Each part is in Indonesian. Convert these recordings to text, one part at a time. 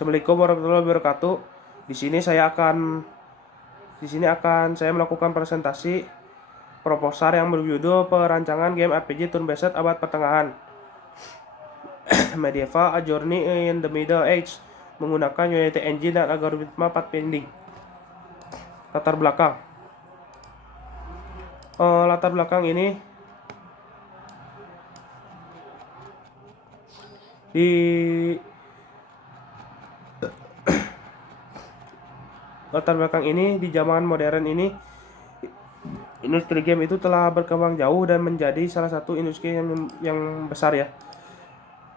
Assalamualaikum warahmatullahi wabarakatuh. Di sini akan saya melakukan presentasi proposal yang berjudul perancangan game RPG turn-based abad pertengahan Medieval: A Journey in the Middle Age menggunakan Unity Engine dan algoritma pathfinding. Latar belakang ini di zaman modern ini industri game itu telah berkembang jauh dan menjadi salah satu industri yang besar ya.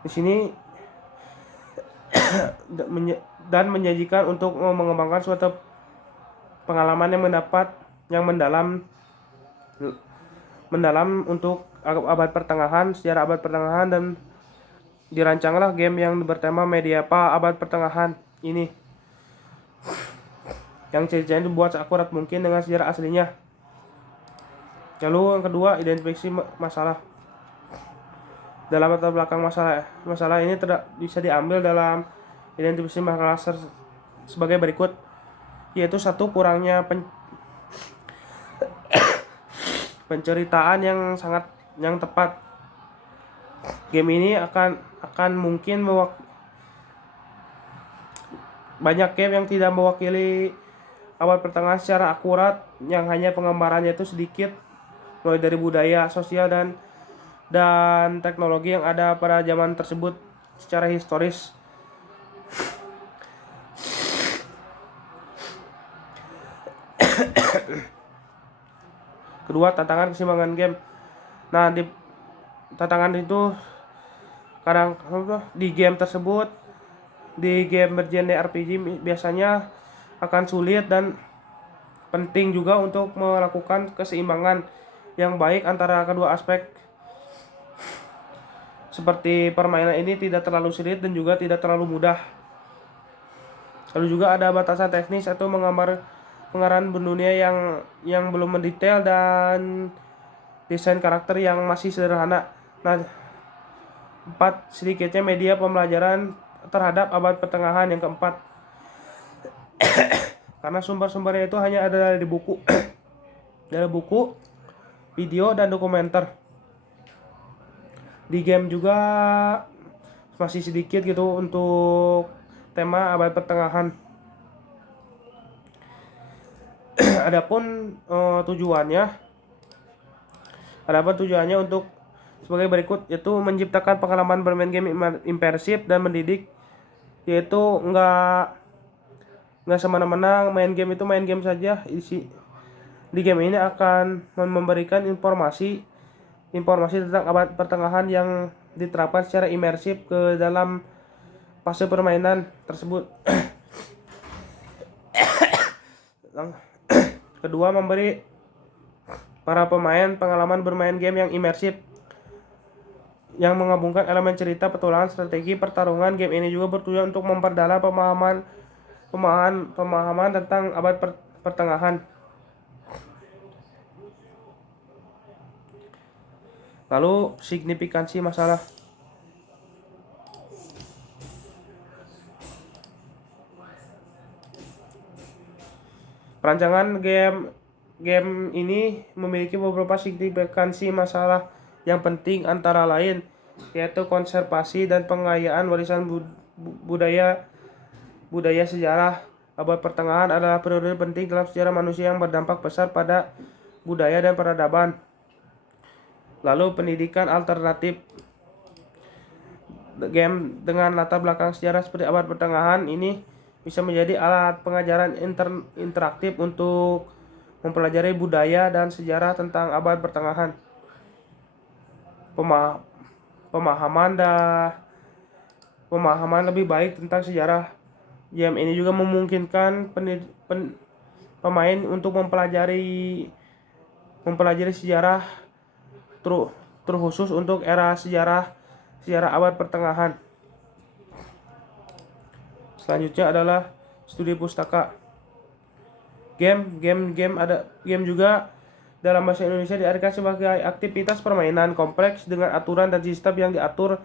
Di sini dan menjanjikan untuk mengembangkan suatu pengalaman yang mendalam untuk abad pertengahan, sejarah abad pertengahan, dan dirancanglah game yang bertema Medieval abad pertengahan ini yang ceritanya dibuat seakurat mungkin dengan sejarah aslinya. Lalu yang kedua, identifikasi masalah. Dalam latar belakang masalah ini bisa diambil dalam identifikasi masalah sebagai berikut, yaitu satu, kurangnya penceritaan yang tepat. Game ini akan mungkin banyak game yang tidak mewakili abad pertengahan secara akurat, yang hanya penggambarannya itu sedikit, mulai dari budaya, sosial, dan teknologi yang ada pada zaman tersebut secara historis. Kedua, tantangan keseimbangan game. Nah, tantangan itu kadang di game tersebut, di game bergenre RPG biasanya akan sulit dan penting juga untuk melakukan keseimbangan yang baik antara kedua aspek. Seperti permainan ini tidak terlalu sulit dan juga tidak terlalu mudah. Lalu juga ada batasan teknis atau pengarahan dunia yang belum mendetail dan desain karakter yang masih sederhana. Nah, 4, sedikitnya media pembelajaran terhadap abad pertengahan. Yang keempat, karena sumber-sumbernya itu hanya ada dari buku, video, dan dokumenter. Di game juga masih sedikit gitu untuk tema abad pertengahan. Adapun tujuannya untuk sebagai berikut, yaitu menciptakan pengalaman bermain game imersif dan mendidik, yaitu nggak semena-mena main game saja. Di game ini akan memberikan informasi tentang abad pertengahan yang diterapkan secara imersif ke dalam fase permainan tersebut. Kedua, memberi para pemain pengalaman bermain game yang imersif yang menggabungkan elemen cerita, petualangan, strategi, pertarungan. Game ini juga bertujuan untuk memperdalam pemahaman tentang abad pertengahan. Lalu, signifikansi masalah. Perancangan game ini memiliki beberapa signifikansi masalah yang penting, antara lain yaitu konservasi dan pengayaan warisan budaya. Sejarah abad pertengahan adalah periode penting dalam sejarah manusia yang berdampak besar pada budaya dan peradaban. Lalu, pendidikan alternatif. Game dengan latar belakang sejarah seperti abad pertengahan ini bisa menjadi alat pengajaran interaktif untuk mempelajari budaya dan sejarah tentang abad pertengahan. Pemahaman lebih baik tentang sejarah. Game ini juga memungkinkan pemain untuk mempelajari sejarah terkhusus untuk era sejarah abad pertengahan. Selanjutnya adalah studi pustaka. Game juga dalam bahasa Indonesia diartikan sebagai aktivitas permainan kompleks dengan aturan dan sistem yang diatur,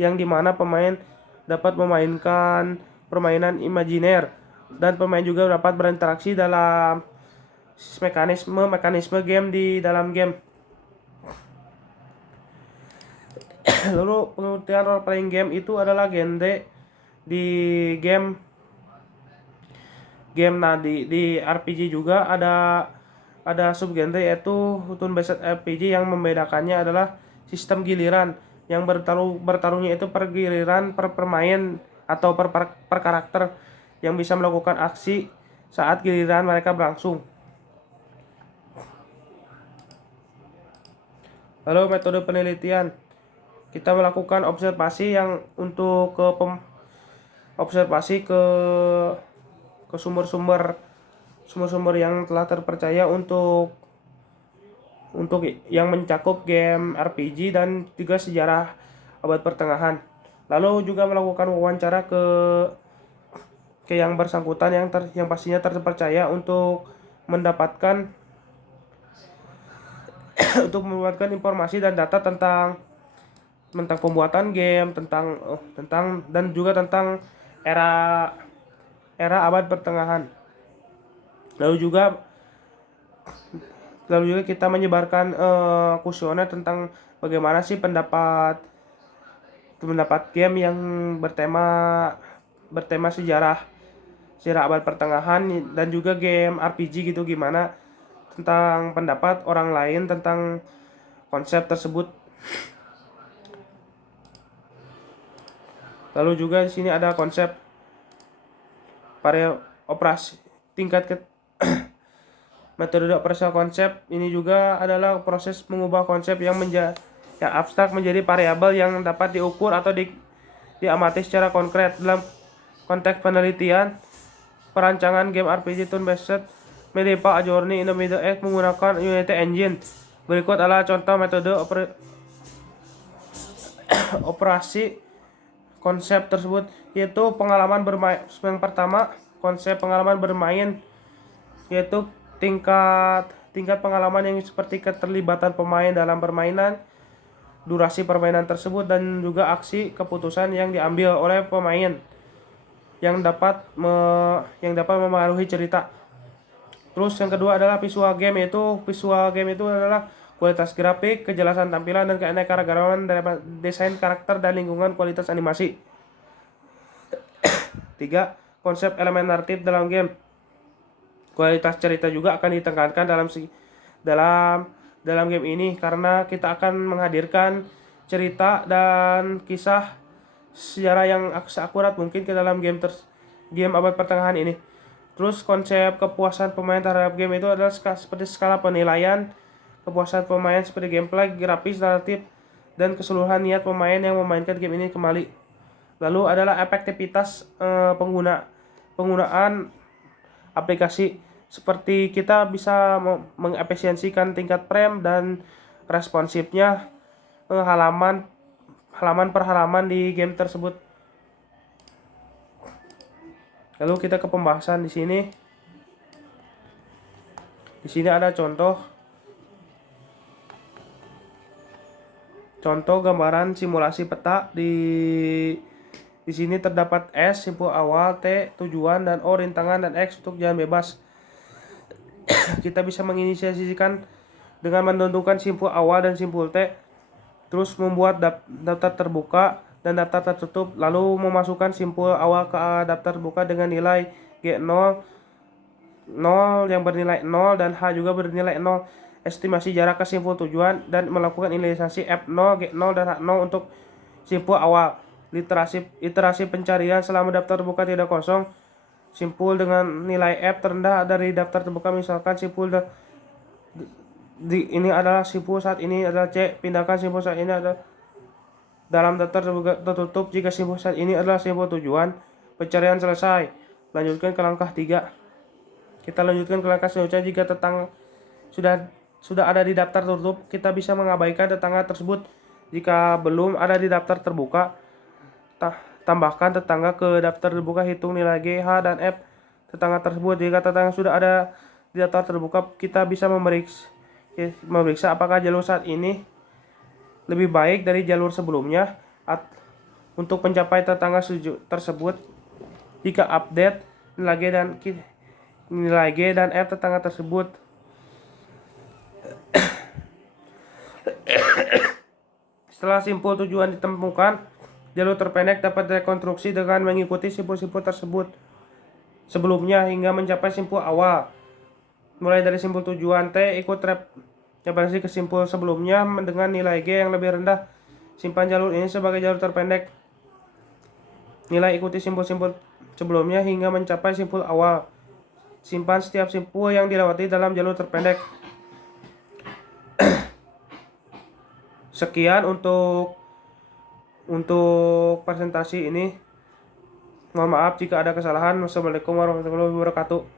yang dimana pemain dapat memainkan permainan imajiner, dan pemain juga dapat berinteraksi dalam mekanisme game di dalam game. Lalu pengertian role playing game itu adalah genre di game di RPG juga ada subgenre, yaitu turn based RPG. Yang membedakannya adalah sistem giliran, yang bertarungnya itu per giliran, per pemain atau per karakter yang bisa melakukan aksi saat giliran mereka berlangsung. Lalu metode penelitian, kita melakukan observasi yang untuk observasi ke sumber-sumber yang telah terpercaya untuk yang mencakup game RPG dan juga sejarah abad pertengahan. Lalu juga melakukan wawancara ke yang bersangkutan yang pastinya terpercaya untuk mendapatkan informasi dan data tentang pembuatan game, tentang dan juga tentang era abad pertengahan. Lalu juga kita menyebarkan kuesioner tentang bagaimana sih pendapat game yang bertema sejarah abad pertengahan, dan juga game RPG gitu, gimana tentang pendapat orang lain tentang konsep tersebut. Lalu juga di sini ada konsep operasi tingkat metode operasional konsep. Ini juga adalah proses mengubah konsep yang abstrak menjadi variabel yang dapat diukur atau diamati secara konkret. Dalam konteks penelitian perancangan game RPG turn based medieval A Journey in the Middle Age menggunakan Unity Engine. Berikut adalah contoh metode operasi konsep tersebut, yaitu pengalaman bermain. Yang pertama, konsep pengalaman bermain, yaitu tingkat pengalaman yang seperti keterlibatan pemain dalam permainan, durasi permainan tersebut, dan juga aksi keputusan yang diambil oleh pemain yang dapat mempengaruhi cerita. Terus yang kedua adalah visual game, itu adalah kualitas grafik, kejelasan tampilan, dan keanekaragaman dalam desain karakter dan lingkungan, kualitas animasi. 3. Konsep elemen naratif dalam game. Kualitas cerita juga akan ditekankan dalam game ini, karena kita akan menghadirkan cerita dan kisah sejarah yang seakurat mungkin ke dalam game abad pertengahan ini. Terus konsep kepuasan pemain terhadap game itu adalah seperti skala penilaian kepuasan pemain seperti gameplay, grafis, naratif, dan keseluruhan niat pemain yang memainkan game ini kembali. Lalu adalah efektivitas penggunaan aplikasi, seperti kita bisa mengefisiensikan tingkat frame dan responsifnya halaman per halaman di game tersebut. Lalu kita ke pembahasan di sini. Di sini ada contoh gambaran simulasi peta. Di sini terdapat S simpul awal, T tujuan, dan O rintangan, dan X untuk jalan bebas. Kita bisa menginisiasikan dengan menentukan simpul awal dan simpul T, terus membuat daftar terbuka dan daftar tertutup, lalu memasukkan simpul awal ke daftar terbuka dengan nilai G0, 0 yang bernilai 0, dan H juga bernilai 0. Estimasi jarak ke simpul tujuan dan melakukan inisialisasi F0, G0, dan H0 untuk simpul awal. Iterasi pencarian selama daftar terbuka tidak kosong. Simpul dengan nilai F terendah dari daftar terbuka, misalkan simpul ini adalah simpul saat ini adalah C, pindahkan simpul saat ini adalah dalam daftar tertutup jika simpul saat ini adalah simpul tujuan. Pencarian selesai. Lanjutkan ke langkah 3. Kita lanjutkan ke langkah selanjutnya. Jika tetangga sudah ada di daftar tertutup, kita bisa mengabaikan tetangga tersebut. Jika belum ada di daftar terbuka, tambahkan tetangga ke daftar terbuka, hitung nilai G, H, dan F tetangga tersebut. Jika tetangga sudah ada di daftar terbuka, kita bisa memeriksa apakah jalur saat ini lebih baik dari jalur sebelumnya untuk mencapai tetangga tersebut. Jika update nilai G dan F tetangga tersebut. Setelah simpul tujuan ditemukan, jalur terpendek dapat direkonstruksi dengan mengikuti simpul-simpul tersebut sebelumnya hingga mencapai simpul awal. Mulai dari simpul tujuan T, ikut referensi ke simpul sebelumnya dengan nilai G yang lebih rendah. Simpan jalur ini sebagai jalur terpendek. Nilai ikuti simpul-simpul sebelumnya hingga mencapai simpul awal. Simpan setiap simpul yang dilewati dalam jalur terpendek. Sekian untuk presentasi ini. Mohon maaf jika ada kesalahan. Wassalamualaikum warahmatullahi wabarakatuh.